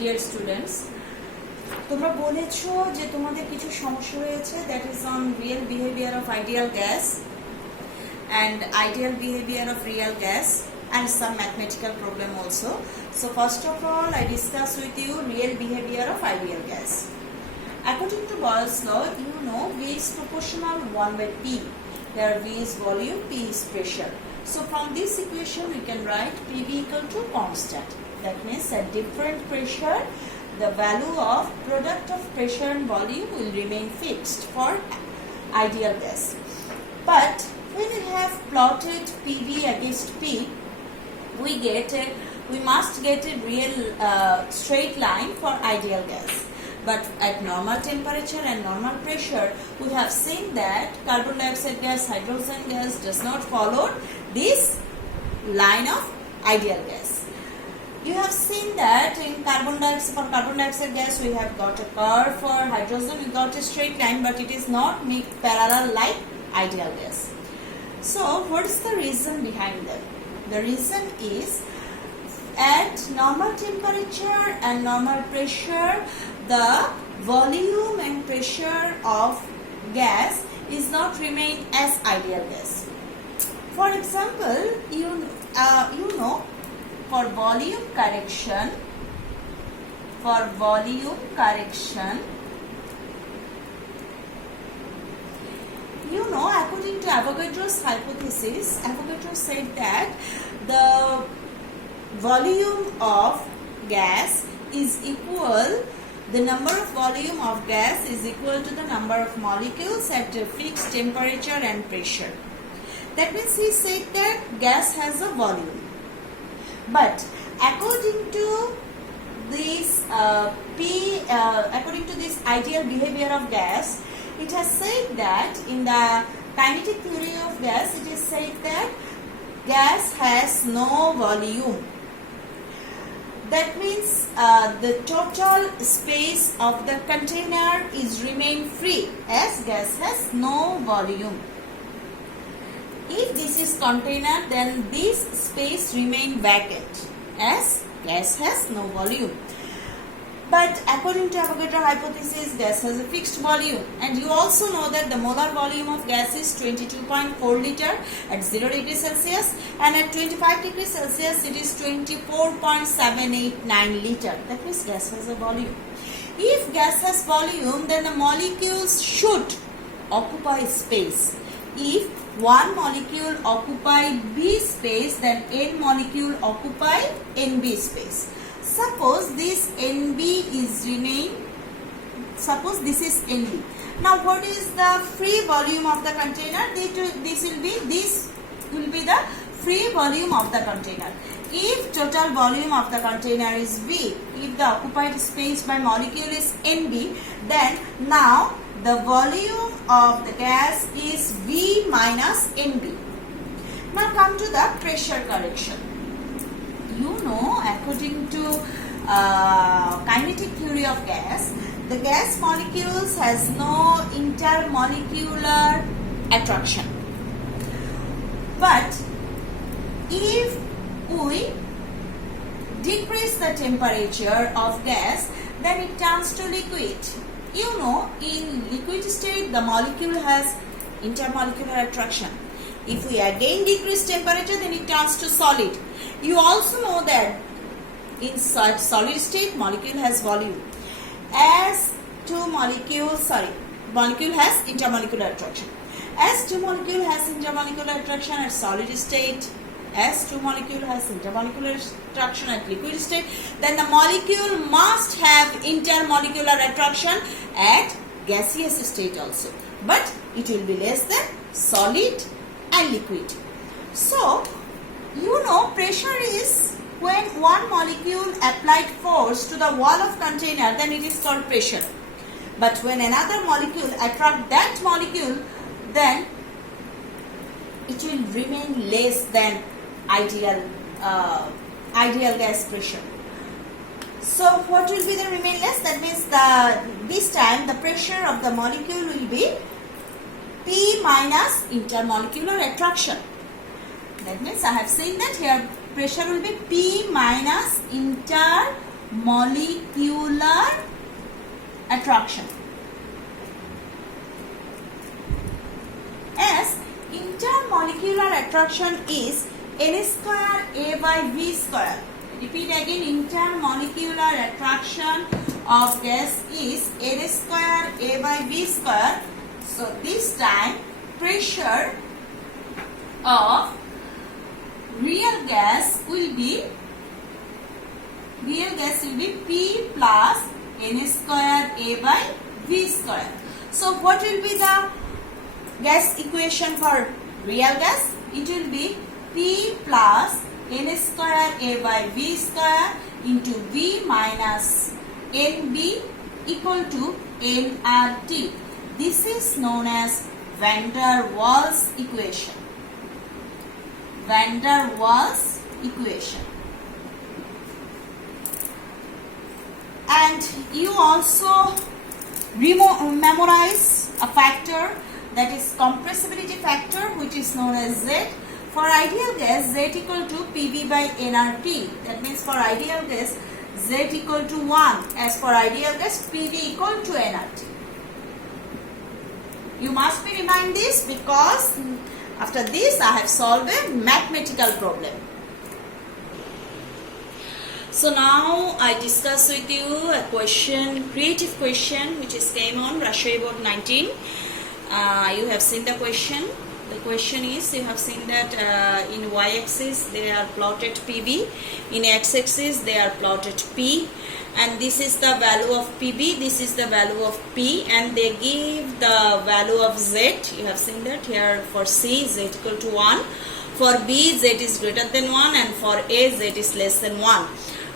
Dear students, তোমরা বলেছো যে তোমাদের কিছু সমস্যা রয়েছে, that is on real behaviour of ideal gas and ideal behavior of real gas and some mathematical problem also. So first of all, I discuss with you real behavior of ideal gas. According to Boyle's law, you know V is proportional 1 by P, where V is volume, P is pressure. So from this equation we can write PV equal to constant. That means at different pressure the value of product of pressure and volume will remain fixed for ideal gas. But when we have plotted PV against P, we must get a real straight line for ideal gas. But at normal temperature and normal pressure, we have seen that carbon dioxide gas, hydrogen gas does not follow this line of ideal gas. You have seen that in carbon dioxide gas we have got a curve, for hydrogen we got a straight line, but it is not make parallel like ideal gas. So what is the reason behind that? The reason is at normal temperature and normal pressure the volume and pressure of gas is not remain as ideal gas. For example, you know, for volume correction, you know, according to Avogadro's hypothesis, Avogadro said that the volume of gas is equal, the number of volume of gas is equal to the number of molecules at a fixed temperature and pressure. That means he said that gas has a volume. But according to this according to this ideal behavior of gas, it has said that in the kinetic theory of gas, it is said that gas has no volume. That means the total space of the container is remain free as gas has no volume. If this is container, then this space remain vacant as gas has no volume. But according to Avogadro hypothesis, gas has a fixed volume, and you also know that the molar volume of gas is 22.4 liter at 0 degrees Celsius, and at 25 degrees Celsius it is 24.789 liter. That means gas has a volume. If gas has volume, then the molecules should occupy space. If one molecule occupy B space, then N molecule occupy NB space. Suppose this NB is suppose this is NB. Now what is the free volume of the container? This will be the free volume of the container. If total volume of the container is V, if the occupied space by molecule is NB, then now the volume of the gas is V minus NB. Now come to the pressure correction. You know, according to kinetic theory of gas, the gas molecules has no intermolecular attraction. But if we decrease the temperature of gas, then it turns to liquid. You know, in liquid state the molecule has intermolecular attraction. If we again decrease temperature, then it turns to solid. You also know that in such solid state molecule has volume. As molecule has intermolecular attraction. As two molecule has intermolecular attraction at solid state, as two molecule has intermolecular attraction at liquid state, then the molecule must have intermolecular attraction at gaseous state also. But it will be less than solid and liquid. So, you know, pressure is when one molecule applied force to the wall of container, then it is called pressure. But when another molecule attract that molecule, then it will remain less than ideal gas pressure. So what will be the remain less? That means this time the pressure of the molecule will be P minus intermolecular attraction. That means I have seen that here pressure will be P minus intermolecular intermolecular attraction. As intermolecular attraction is N square A by V square. Repeat again, intermolecular attraction of gas is N square A by V square. So this time pressure of real gas will be P plus N square A by V square. So what will be the gas equation for real gas? It will be P plus N square A by V square into V minus NB equal to nRT. This is known as Van der Waals equation. Van der Waals equation. And you also memorize a factor, that is compressibility factor, which is known as Z. For ideal gas, Z equal to PV by nRT. That means for ideal gas, Z equal to 1. As for ideal gas, PV equal to nRT. You must be remind this because after this I have solved a mathematical problem. So now I discuss with you a question, creative question, which is came on Rashtriya Board 19. You have seen the question. The question is, you have seen that in y-axis they are plotted PV, in x-axis they are plotted P, and this is the value of PV, this is the value of P, and they give the value of Z. You have seen that here for C, Z equal to 1, for B, Z is greater than 1, and for A, Z is less than 1.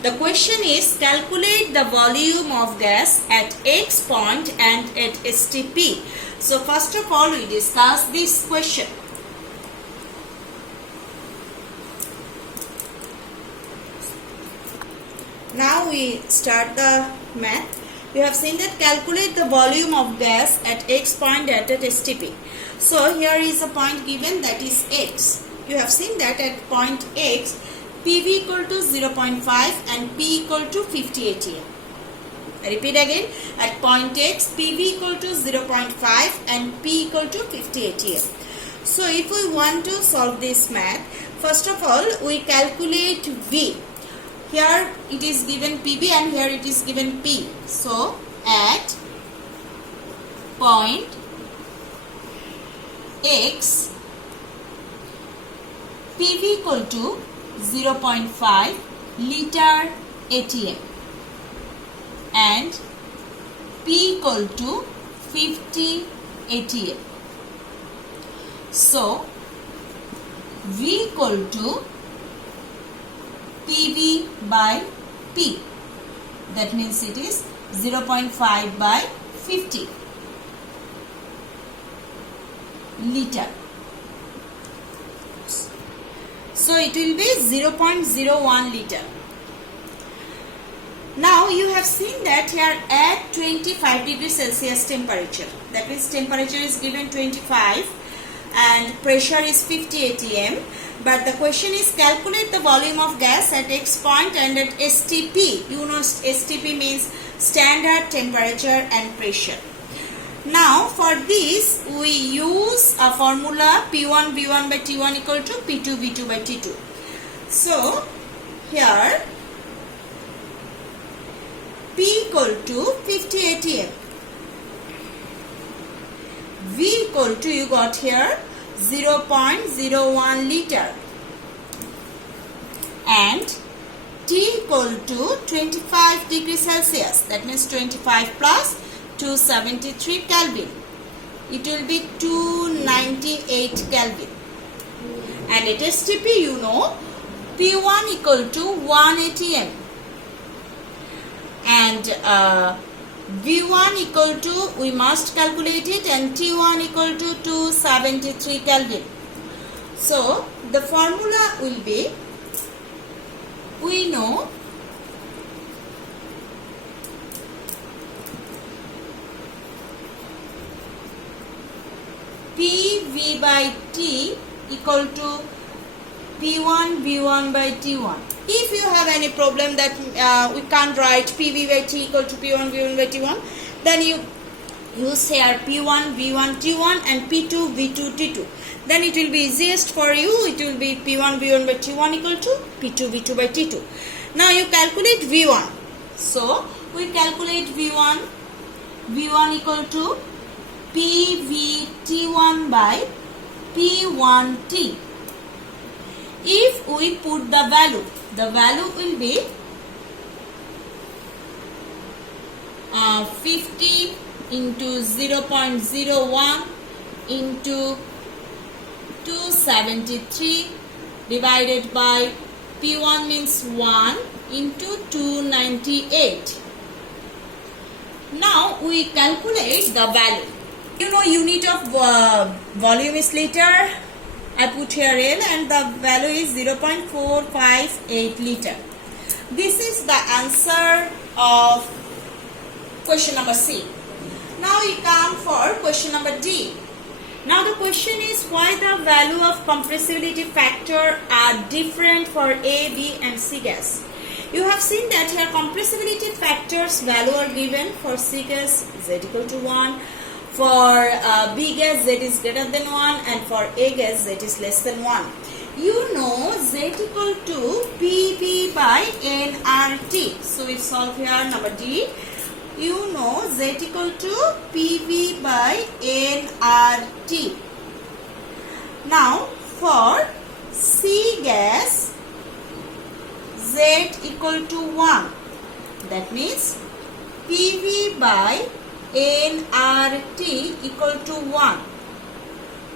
The question is, calculate the volume of gas at X point and at STP. So first of all, we discuss this question. Now we start the math. You have seen that calculate the volume of gas at X point and at STP. So here is a point given, that is X. You have seen that at point X, PV equal to 0.5 and P equal to 50 atm. I repeat again, at point X, PV equal to 0.5 and P equal to 50 atm. So if we want to solve this math, first of all we calculate V. Here it is given PV and here it is given P. So at point X, PV equal to 0.5 liter atm and P equal to 50 atm. So V equal to PV by P. That means it is 0.5 by 50 liter. So it will be 0.01 liter. Now you have seen that here at 25 degrees Celsius temperature, that means temperature is given 25 and pressure is 50 atm, but the question is calculate the volume of gas at X point and at STP. You know STP means standard temperature and pressure. Now for this we use a formula P1 V1 by T1 equal to P2 V2 by T2. So here P equal to 50 atm, V equal to, you got here 0.01 liter, and T equal to 25 degrees Celsius, that means 25 plus 273 Kelvin. It will be 298 Kelvin. And at STP, you know, P1 equal to 1 atm and V1 equal to, we must calculate it, and T1 equal to 273 Kelvin. So the formula will be, we know PV by T equal to P1 V1 by T1. If you have any problem that we can't write PV by T equal to P1 V1 by T1, then you use here P1 V1 T1 and P2 V2 T2. Then it will be easiest for you. It will be P1 V1 by T1 equal to P2 V2 by T2. Now you calculate V1. So we calculate V1. V1 equal to PV T1 by P1T. If we put the value will be 50 into 0.01 into 273 divided by P1 means 1 into 298. Now we calculate the value. You know, unit of volume is liter. I put here L and the value is 0.458 liter. This is the answer of question number C. Now we come for question number D. Now the question is why the value of compressibility factor are different for A, B and C gas. You have seen that here compressibility factors value are given for C gas Z equal to 1. For B gas Z is greater than 1 and for A gas Z is less than 1. You know Z equal to PV by nRT. So we solve here number D. You know Z equal to PV by nRT. Now for C gas Z equal to 1. That means PV by nRT equal to 1.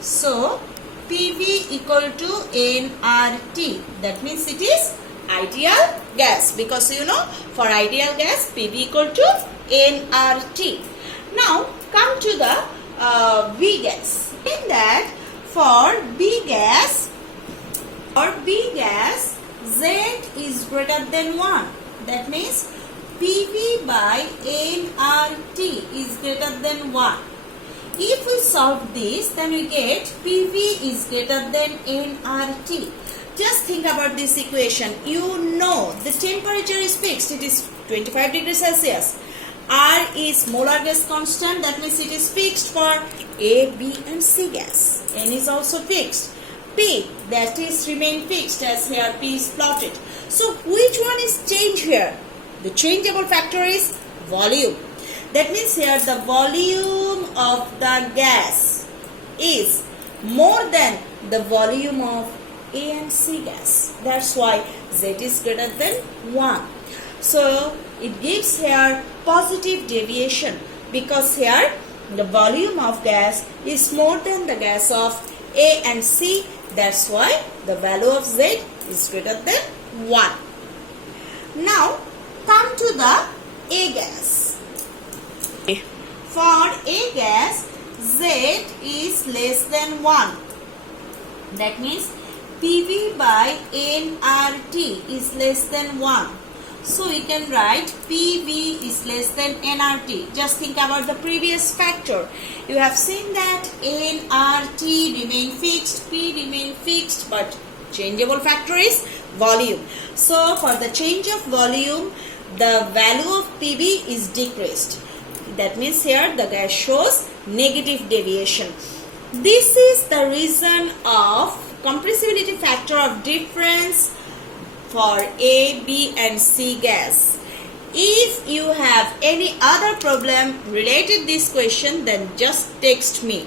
So PV equal to nRT. That means it is ideal gas, because you know for ideal gas PV equal to nRT. Now come to the B gas. In that for B gas Z is greater than 1. That means PV by nRT is greater than 1. If we solve this, then we get PV is greater than nRT. Just think about this equation. You know the temperature is fixed. It is 25 degrees Celsius. R is molar gas constant. That means it is fixed for A, B and C gas. N is also fixed. P, that is remain fixed as here P is plotted. So which one is changed here? The changeable factor is volume. That means here the volume of the gas is more than the volume of A and C gas. That's why Z is greater than 1. So it gives here positive deviation, because here the volume of gas is more than the gas of A and C. That's why the value of Z is greater than 1. Now come to the A gas. For A gas, Z is less than 1. That means PV by nRT is less than 1. So we can write PV is less than nRT. Just think about the previous factor. You have seen that nRT remain fixed, P remain fixed, but changeable factor is volume. So for the change of volume, the value of PV is decreased. That means here the gas shows negative deviation. This is the reason of compressibility factor of difference for A, B and C gas. If you have any other problem related this question, then just text me.